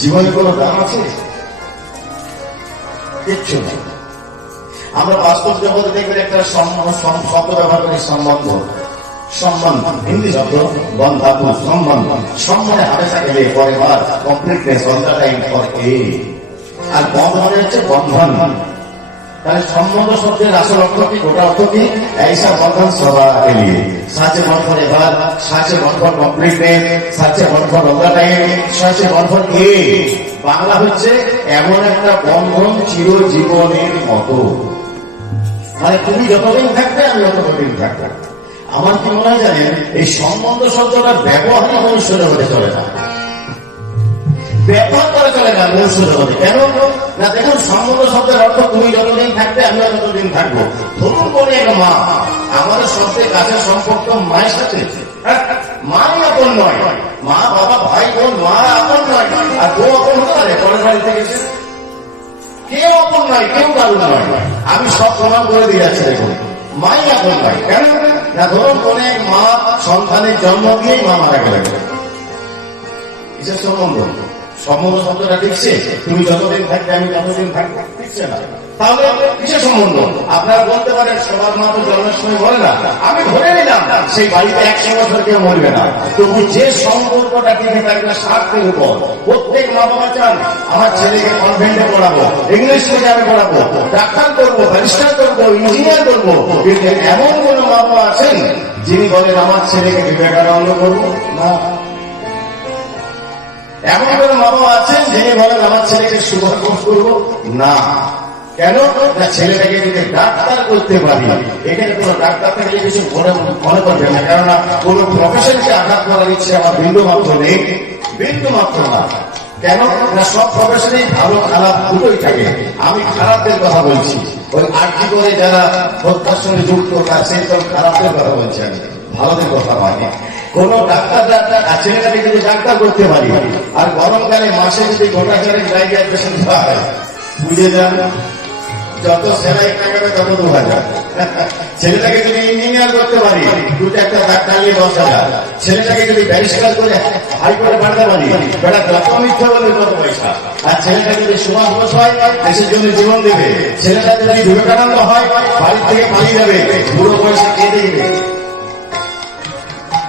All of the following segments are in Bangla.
জীবনে কোনো দাম আছে? কিচ্ছু নেই। আমরা বাস্তব জগতে দেখবেন একটা শব্দ ব্যবহার করি সম্বন্ধ। সম্মান হিন্দি শব্দ বন্ধাত্ম সম্মান সম্মানে হামেশা গেলে পরে বার completeness all the time for a আর বন্ধ মানে হচ্ছে বন্ধন। তাহলে সম্বন্ধ শব্দের আসল অর্থ কি গোটা অর্থ কি ऐसा बंधन सदा के लिए साचे बंधन एबार Sache Bandhan completeness Sache Bandhan all the time Sache Bandhan এ বাংলা হচ্ছে এমন একটা বন্ধন চিরজীবনের মতো মানে তুমি যতদিন থাকবে আমি ততদিন থাকবো আমার কি মনে হয় জানেন এই সম্বন্ধ শব্দটা ব্যবহার মনুষ্য জগতে চলে না ব্যবহার করা চলে না মনুষ্য জগতে কেন না, দেখুন সম্বন্ধ শব্দের অর্থ তুমি যতদিন থাকবে আমি ততদিন থাকব। ধরুন কোন এক মা আমাদের সবচেয়ে কাছের সম্পর্ক মায়ের সাথে। হ্যাঁ? মাই আপন নয়, মা বাবা ভাই বোন, মা আপন নয়, আর বউ আপন হতে পারে, পরের বাড়ি থেকে কেউ আপন নয়, কেউ কারণ নয়। আমি সব প্রমাণ করে দিয়ে যাচ্ছি, দেখুন। মাই আপন নয়, কেন? না, ধরুন, কোন এক মা সন্তানের জন্ম দিয়েই মা মারা গেলেন। কিসের সম্বন্ধ তুমি যতদিন থাকবে, আমি ততদিন থাকব। না। তাহলে কিসের সম্বন্ধ? আপনারা বলতে পারেন, সবার মা তো জন্মের সময় না। আমি ধরে নিলাম, সেই বাড়িতে একশো বছর কেউ মরবে না। তবু যে সম্পর্কটা টিকে থাকবে স্বার্থের উপর, প্রত্যেক মা বাবা চান, আমার ছেলেকে কনভেন্টে পড়াবো ইংলিশ মিডিয়ামে পড়াবো, ডাক্তার করব ব্যারিস্টার করব ইঞ্জিনিয়ার করব। কিন্তু এমন কোন মা বাবা আছেন, যিনি বলেন, আমার ছেলেকে বিবেকানন্দ করব? না। এমন কোন মা বাবা আছেন যিনি বলেন, আমার ছেলেকে কোর্স করব না। কেন? না, ছেলেটাকে যদি ডাক্তার করতে পারি, এখানে কোনো ডাক্তার থেকে কিছু মনে মনে করবে না। কেননা, কোনো প্রফেশনকে আঘাত করার ইচ্ছে আমার বিন্দু মাত্র নেই। বিন্দু মাত্র না। কেন? না, সব প্রফেশনেই ভালো, খারাপ দুটোই থাকে। আমি খারাপদের কথা বলছি। ওই আর্টি করে যারা সঙ্গে যুক্ত তার সেই সব খারাপদের কথা বলছি আমি। ভালোদের কথা মানে কোন ডাক্তার ডাক্তার আর ছেলেটাকে যদি ডাক্তার করতে পারি। আর গরমকালে মাসে যদি গোটা চারেক জায়গায় পেশেন্ট হয়, বুঝে যান? যত সেলাই টাকাবে তত দু হাজার ছেলেটাকে যদি ইঞ্জিনিয়ার করতে পারি দুটো একটা ডাক্তার নিয়ে দশ হাজার। ছেলেটাকে যদি ব্যারিস্টার করে হাইকোর্টে পাঠাতে পারি, বেটা যত মিথ্যা বলে তত পয়সা। আর ছেলেটা যদি সুভাষ বোস হয় দেশের জন্য জীবন দেবে। ছেলেটা যদি বিবেকানন্দ হয় বাড়ি থেকে পালিয়ে যাবে পুরো পয়সা কে দেবে।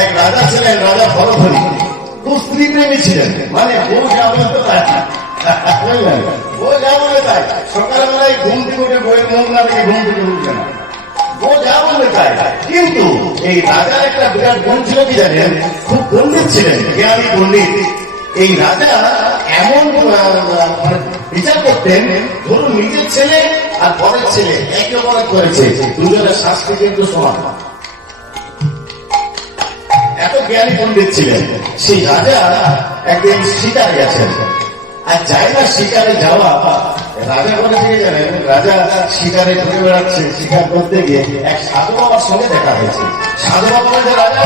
এক রাজা ছিলেন রাজা ভরতহরি খুব স্ত্রী প্রেমী ছিলেন। মানে বউ সকালবেলায় ঘুম থেকে বইয়ের না ঘুম থেকে উঠবে না। যা কিন্তু এই রাজার একটা বিরাট গুণ ছিল কি জানেন? খুব পণ্ডিত ছিলেন, জ্ঞানী পণ্ডিত। এই রাজা এমন মানে বিচার করতেন, ধরুন নিজের ছেলে আর পরের ছেলে, একে অপরাধ করেছে। দুজনের শাস্তি কিন্তু সমান। এত জ্ঞানী পণ্ডিত ছিলেন। সেই রাজা একদিন শিকার গেছেন। আর যায় না শিকারে যাওয়া, রাজা বলে থেকে জানেন রাজা শিকারে ঘুরে বেড়াচ্ছে, শিকার করতে গিয়ে এক সাধু বাবার সঙ্গে দেখা হয়েছে। সাধু বাবা বলছে রাজা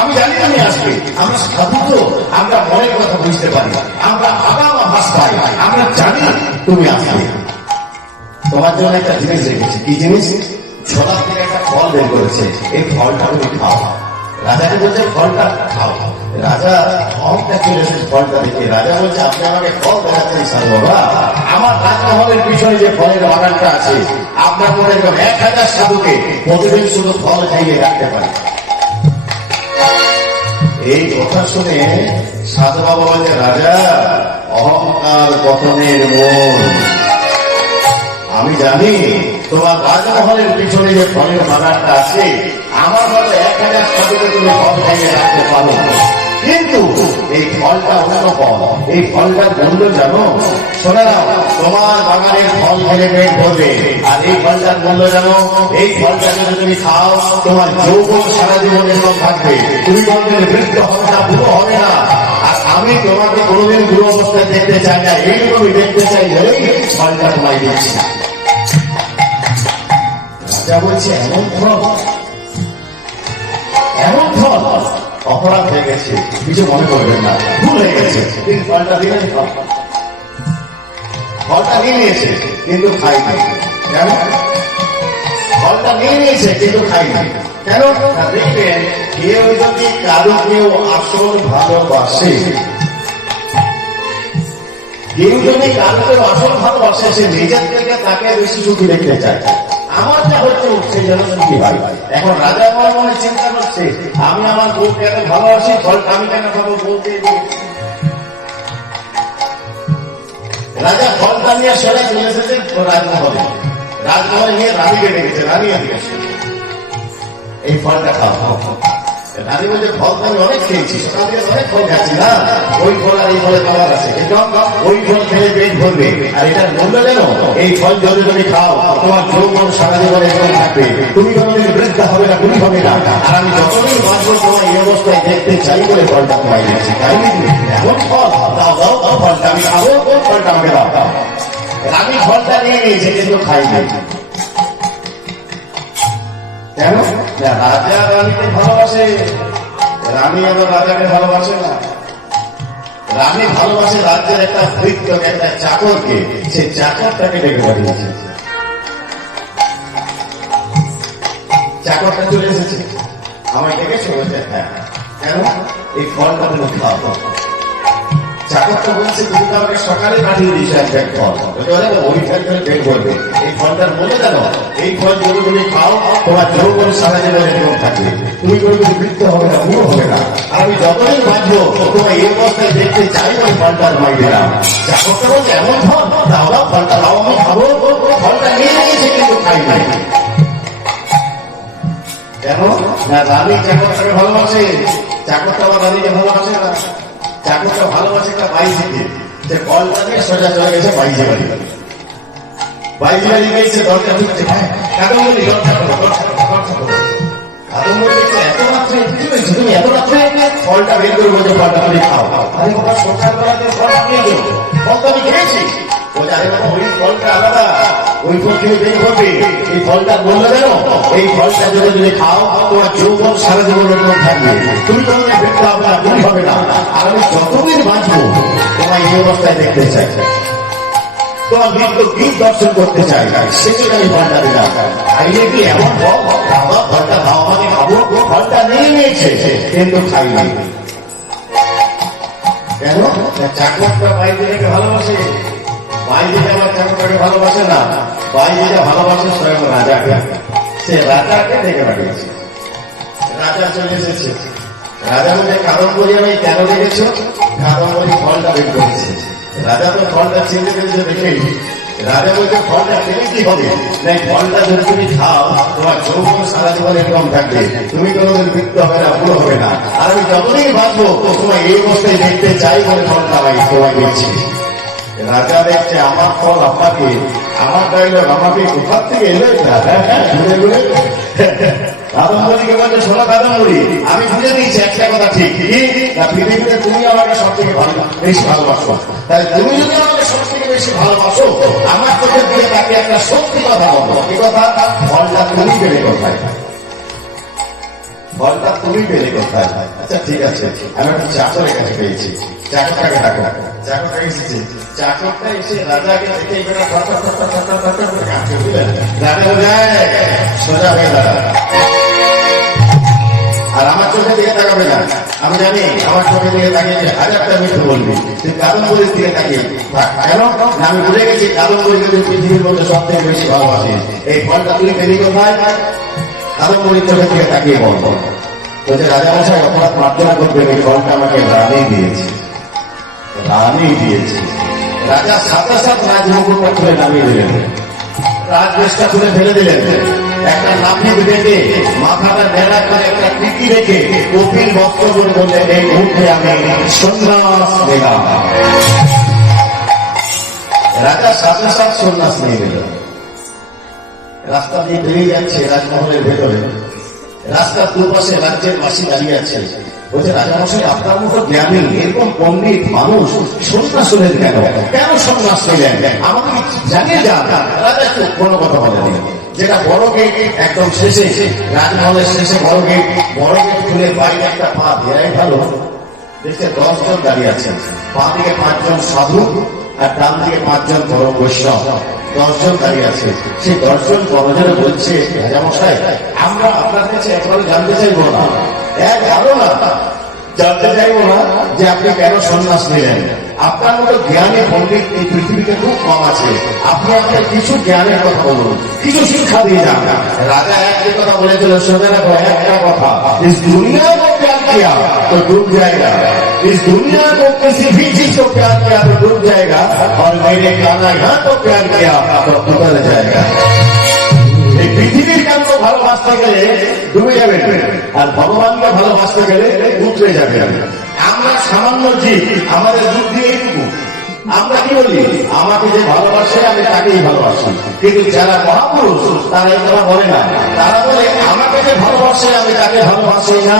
আমি জানি আমি আসবে। আমরা সাধু তো, আমরা মনের কথা বুঝতে পারি। আমরা আগাম আভাস পাই আমরা জানি তুমি আসবে। তোমার জন্য একটা জিনিস রেখেছি। কি জিনিস? একটা ফল বের করেছে, এই ফলটা তুমি খাও। রাজাকে বলছে, ফলটা খাও। রাজা অনেকটা চলে ফলটা দেখে, রাজা বলছে, আপনি আমাকে ফল দেখাচ্ছেন স্যার বাবা। আমার রাজমহলের পিছনে যে ফলের বাগানটা আছে। আপনার মনে এরকম এক হাজার সাধুকে প্রতিদিন শুধু ফল খাইয়ে রাখতে পারে। এই কথা শুনে সাধু বাবা বলছে, রাজা, অহংকার পতনের মন আমি জানি তোমার রাজমহলের পিছনে যে ফলের বাগানটা আছে, আমার মতো এক হাজার সাথে তুমি ফল খাইয়ে রাখতে পারো। কিন্তু এই ফলটা অন্য ফল, এই ফলটার মূল্য জানো? শোনা নাও তোমার বাগানের ফল খেলে পেট ভরবে। আর এই ফলটার মূল্য জানো? এই ফলটা যদি তুমি খাও, তোমার যৌবন সারা জীবন এরকম থাকবে। তুমি বলবে, বৃদ্ধ হবে না বুড়ো হবে না। আর আমি তোমাকে কোনোদিন দূর অবস্থায় দেখতে চাই না। এইরকমই দেখতে চাই বলেই ফলটা তোমায় দিচ্ছি। রাজা বলছে এমন ফল এমন ফল অপরাধ হয়ে গেছে, কিছু মনে করবেন না, ভুল হয়ে গেছে ফলটা দিলেন ফলটা নিয়ে নিয়েছে, কিন্তু খাইনি কেন? ফলটা নিয়ে নিয়েছে, কিন্তু খাইনি কেন? দেখবেন, কেউ যদি কারও কেউ আসল ভালোবাসে, কেউ যদি কারও কেউ আসল ভালোবাসে, সে নিজের থেকে তাকে বেশি সুখী দেখতে চায়। আমার যা হচ্ছে উঠছে যেন সুখী হয় এখন রাজা মনে মনে চিন্তা করছে আমি আমার বউকে এত ভালোবাসি ফল আমি কেন খাব বলতে রাজা ফল নিয়ে সরে চলে এসেছে রাজমহলে। রাজমহলে নিয়ে রানীকে ডেকেছে রানী আমি এই ফলটা খাওয়া খাও, ফল আমি অনেক খেয়েছি। ফল খাচ্ছি না, ওই ফল আর এই ফলে আছে। ওই ফল খেলে পেট ভরবে। আর এটার মূল্য এই ফল যদি তুমি খাও, তোমার সারা থাকবে। তুমি কোনোদিন বৃদ্ধা হবে না তুমি হবে না। আর আমি যতদিন বাঁচবো তোমার এই অবস্থায় দেখতে চাই বলে ফলটা তোমায় দিচ্ছি তাই এমন ফল? দাও দাও ফলটা। আমি খাব ফলটা দাও? আমি ফলটা নিয়ে নিয়েছি, কিন্তু খাই নাই না, রাজা রানীকে ভালোবাসে। রানী আবার রাজাকে ভালোবাসে না। রানী ভালোবাসে রাজ্যের একটা ভৃত্যকে একটা চাকরকে। সেই চাকরটাকে ডেকে পাঠিয়েছে। চাকরটা চলে এসেছে। আমায় ডেকেছে হ্যাঁ কেন এই ফলটা তুমি চাকরটা বলছে তুমি তো আমাকে সকালে পাঠিয়ে দিয়েছ এক ব্যাগ ফল "আরে, ওই ফলটা পেট ভরবে এই ফলটার মনে জানো? এই ফল যদি তুমি খাও তোমার যৌবন সারা জীবন এরকম থাকবে। তুমি কোনোদিন বৃত্ত হবে না বুড়ো হবে না। আমি যতদিন বাঁচবো তোমার এই অবস্থায় দেখতে চাই ওই ফলটা তোমায় দিলাম চাকরটা বলছে এমন ফল? দাও দাও ফলটা দাও আমি খাব। ফলটা নিয়ে নিয়েছে কিন্তু খাই নাই। কেন? না রানী চাকরটাকে ভালোবাসে। চাকরটা আবার রানীকে ভালোবাসে না। চাকরটা ভালোবাসে একটা বাইজিকে যে কলটা নিয়ে সোজা চলে গেছে বাইজে বাড়ি বাইজে বাড়ি গিয়েছে দরজা রাত্রে ফলটা ফলটা তুমি খাও। এই ফলটা যদি তুমি খাও, তোমার যৌবন সারা জীবন থাকবে। তুমি না। আর অবস্থায় দেখতে চাই। দর্শন করতে চাই আমি খাইলে কি এমন খাওয়া মানে নিয়ে নিয়েছে, কিন্তু খাইনি। কেন? বাইরে ভালোবাসে। বাইরে আমার চাকরটাকে ভালোবাসে না। বাইরে ভালোবাসে স্বয়ং রাজাকে। সে রাজাকে ডেকে পাঠিয়েছে রাজা চলে এসেছে। রাজা বলছে কাদম্বরী আমি কেন দেখেছ? কাদম্বরী ফলটা বের করেছে। রাজা তো ফলটা চিনতে পেরেছে দেখেই। রাজা বলছে ফলটা খেলে কি হবে? না ফলটা যদি তুমি খাও তোমার যৌবন সারা জীবন এরকম থাকবে। তুমি কোনোদিন মৃত্যু হবে না ভুল হবে না। আর আমি যতদিন বাঁচবো তোমার এই অবস্থায় দেখতে চাই বলে ফলটা আমি তোমায় দিচ্ছি রাজা দেখছে আমার ফল আপনাকে আমার ডাইলগ আমাকে কোথা থেকে এলো হ্যাঁ, হ্যাঁ, ঘুরে ঘুরে কাদম্বরীকে বলছে আমি বুঝে নিয়েছি একটা কথা ঠিক। তুমি আমাকে সব থেকে ভালো বেশি ভালোবাসো। তাই তুমি যদি আমাকে সব বেশি ভালোবাসো, আমার চোখের দিকে তাকে একটা সত্যি কথা বলব এ কথা? ফলটা তুমি পেলে কোথায়? ফলটা তুমি পেলে কোথায়? আচ্ছা ঠিক আছে। আমি একটা চাকরের কাছে পেয়েছি। চাকরটাকে ডাকো। চাকরটা এসেছে চাকরটা এসে রাজাকে দেখে এখানে বুঝলেন? রাজা "এই, সোজা হয়ে আর আমার চোখে দিকে তাকাবে না। আমি জানি আমার চোখে দিকে তাকিয়ে হাজারটা মিথ্যে বলবি। তুই কাদম্বরীর দিকে তাকিয়ে। কেন? আমি ভুলে গেছি কাদম্বরীকে তুই পৃথিবীর মধ্যে সব থেকে বেশি ভালোবাসিস। এই ফলটা তুই পেলি কোথায়? কাদম্বরীর চোখের দিকে তাকিয়ে বল বলছে রাজা মশাই অপরাধ প্রার্থনা করবেন এই ফলটা আমাকে রানী দিয়েছে রানী দিয়েছে রাজা সাথে সাথে রাজমুকুটটা খুলে নামিয়ে দিলেন রাজবেশটা খুলে ফেলে দিলেন একটা নাপিত বেঁধে মাথাটা নেড়া করে একটা টিকি রেখে কপিল করে বললেন এই মুহূর্তে আমি সন্ন্যাস নিলাম রাজা সাথে সাথে সন্ন্যাস নিয়ে গেল রাস্তা দিয়ে বেরিয়ে যাচ্ছে রাজমহলের ভেতরে। রাস্তার দুপাশে রাজ্যের বাসী দাঁড়িয়ে আছে। বলছে রাজামশাই, আপনার মতো জ্ঞানী এরকম পণ্ডিত মানুষ সন্ন্যাস হলেন কেন? কেন সন্ন্যাস নিলেন আমাকে জানিয়ে যান। রাজা কোনো কথা বলেনি। যেটা বড় গেট একদম শেষে, রাজমহলের শেষে বড় গেট বড় গেট খুলে বাইরে একটা পা দেয়াই ভালো। দেখছে দশ জন দাঁড়িয়ে আছেন। পা দিকে পাঁচজন সাধু আর ডান দিকে পাঁচজন বড় বৈষ্ণব। দশজন দাঁড়িয়ে আছে। সেই দশজন কর্মজন বলছে, রাজামশাই, আমরা আপনার কাছে একবারে জানতে চাইব না। এক আরও না জানতে চাইব না যে আপনি কেন সন্ন্যাস নিলেন। আপনার মতো জ্ঞানে পণ্ডিত এই পৃথিবীতে খুব কম আছে। আপনি আপনার কিছু জ্ঞানের কথা বলুন, কিছু শিক্ষা দিয়ে যান। রাজা একটি কথা বলেছিল শোনে রাখো একটা কথা। দুনিয়া জ্ঞান দিয়া তো ডুব যায় না इस दुनिया को किसी भी चीज को प्यार किया तो डूब जाएगा और मैंने काना यहाँ को प्यार किया तो उतर जाएगा এই পৃথিবীর কান্য ভালোবাসতে গেলে ডুবে যাবে আর ভগবানকে ভালোবাসতে গেলে উতরে যাবে আমরা সামান্য জীব আমাদের বুদ্ধি এইটুকু আমরা কি বলি আমাকে যে ভালোবাসে আমি তাকেই ভালোবাসি কিন্তু যারা মহাপুরুষ তারা এই কথা বলে না তারা বলে আমাকে যে ভালোবাসে আমি তাকে ভালোবাসি না